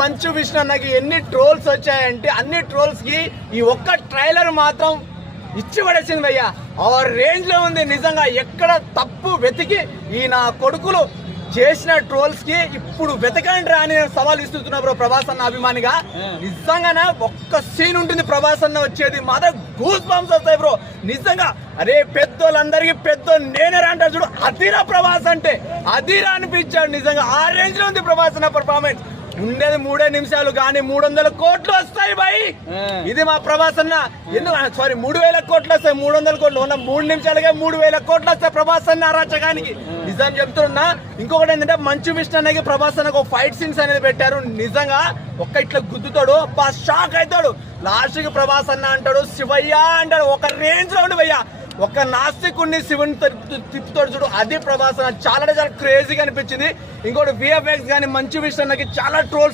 మంచు విష్ణు అన్నకి ఎన్ని ట్రోల్స్ వచ్చాయంటే అన్ని ట్రోల్స్ కి ఈ ఒక్క ట్రైలర్ మాత్రం ఇచ్చి పడేసింది భయ్యా. ఆ రేంజ్ లో ఉంది నిజంగా. ఎక్కడ తప్పు వెతికి ఈ నా కొడుకులు చేసిన ట్రోల్స్ కి ఇప్పుడు వెతకండి అని సవాల్ ఇస్తున్నా బ్రో. ప్రభాస్ అన్న అభిమానిగా నిజంగానే ఒక్క సీన్ ఉంటుంది ప్రభాస్ అన్న వచ్చేది మాత్రం గూస్ బంప్స్ వస్తాయి బ్రో నిజంగా. అరే పెద్దోళ్ళందరికీ నేనే అంటారు చూడు, అదిరా ప్రభాస్ అంటే అదిరా అనిపించాడు నిజంగా. ఆ రేంజ్ లో ఉంది ప్రభాస్ అన్న పర్ఫార్మెన్స్. ఉండేది 3 నిమిషాలు కానీ 300 కోట్లు వస్తాయి బాయ్. ఇది మా ప్రభాస్ అన్న. ఎందుకు 3,000 కోట్లు వస్తాయి, 300 కోట్లు ఉన్న 3 నిమిషాలుగా 3,000 కోట్లు వస్తాయి ప్రభాస్ అన్న అరాచకానికి. నిజం చెప్తున్నా. ఇంకొకటి ఏంటంటే మంచు విష్ణు అన్నకి ప్రభాస్ అన్నకు ఫైట్ సీన్స్ అనేది పెట్టారు నిజంగా. ఒక్క ఇట్లా గుద్దుతాడు, షాక్ అవుతాడు. లాస్ట్ కి ప్రభాస్ అన్న అంటాడు శివయ్య అంటాడు. ఒక రేంజ్ లో ఉండి భయ్యా. ఒక నాస్తికుడిని శివుని తిప్పుతాడు చూడు, అది ప్రభాస్ అన్న. చాలా క్రేజీగా అనిపించింది. ఇంకోటి విఎఫ్ఎక్స్ కానీ మంచు విష్ణు అన్నకి చాలా ట్రోల్స్